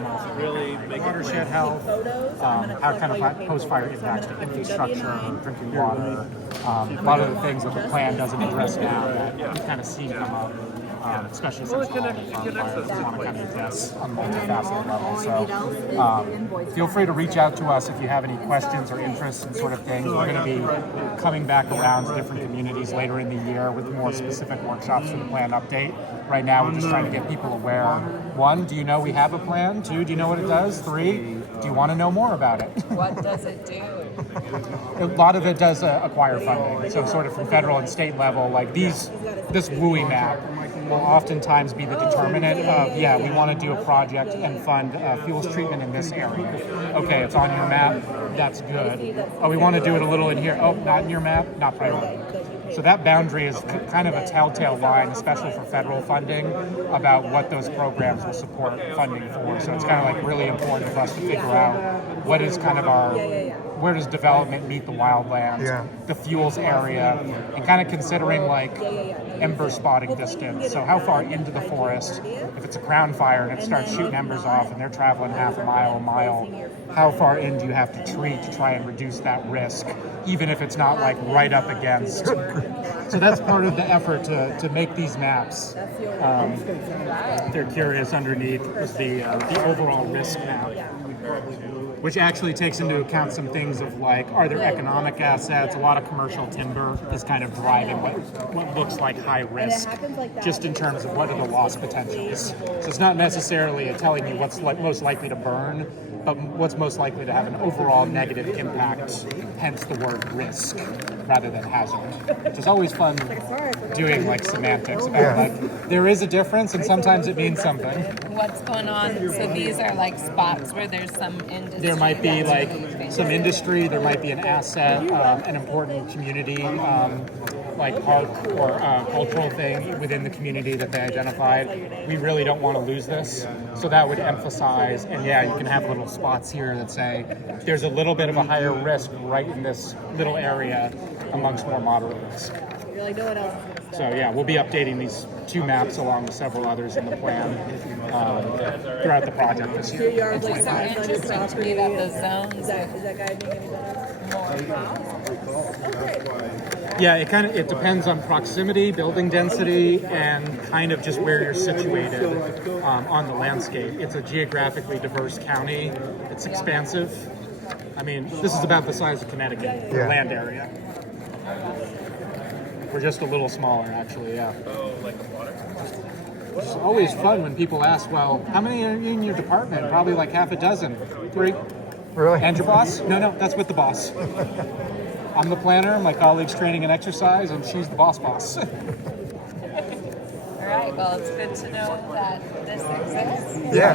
sign off. Really make watershed health, how kind of post-fire impacts to infrastructure, drinking water, a lot of the things that the plan doesn't address now that you kind of see come up. Especially since we want to kind of address on a multifaceted level. So feel free to reach out to us if you have any questions or interests in sort of things. We're going to be coming back around to different communities later in the year with more specific workshops for the plan update. Right now, we're just trying to get people aware. 1, do you know we have a plan? 2, do you know what it does? 3, do you want to know more about it? What does it do? A lot of it does acquire funding. So sort of from federal and state level, like this WUI map will oftentimes be the determinant of, we want to do a project and fund fuels treatment in this area. Okay, it's on your map, that's good. Oh, we want to do it a little in here. Oh, not in your map, not priority. So that boundary is kind of a telltale line, especially for federal funding, about what those programs will support funding for. So it's kind of like really important for us to figure out what is kind of where does development meet the wildlands, the fuels area, and kind of considering like ember spotting distance. So how far into the forest, if it's a ground fire and it starts shooting embers off and they're traveling half a mile, how far in do you have to treat to try and reduce that risk, even if it's not like right up against. So that's part of the effort to make these maps. If they're curious, underneath is the overall risk map, which actually takes into account some things of like, are there economic assets? A lot of commercial timber is kind of driving what looks like high risk, just in terms of what are the loss potentials. So it's not necessarily telling you what's most likely to burn, but what's most likely to have an overall negative impact, hence the word risk rather than hazard. Which is always fun doing like semantics about like, there is a difference and sometimes it means something. What's going on? So these are like spots where there's some industry. There might be like some industry, there might be an asset, an important community, like park or cultural thing within the community that they identified. We really don't want to lose this. So that would emphasize, and you can have little spots here that say there's a little bit of a higher risk right in this little area amongst more moderate risk. So we'll be updating these 2 maps along with several others in the plan throughout the project this year. It's so interesting to me that the zones it depends on proximity, building density, and kind of just where you're situated on the landscape. It's a geographically diverse county. It's expansive. I mean, this is about the size of Connecticut, the land area. We're just a little smaller, actually, Oh, like the water? It's always fun when people ask, well, how many are in your department? Probably like half a dozen. 3. Really? And your boss? No, that's with the boss. I'm the planner, my colleague's training and exercise, and she's the boss. All right, well, it's good to know that this exists. Yeah.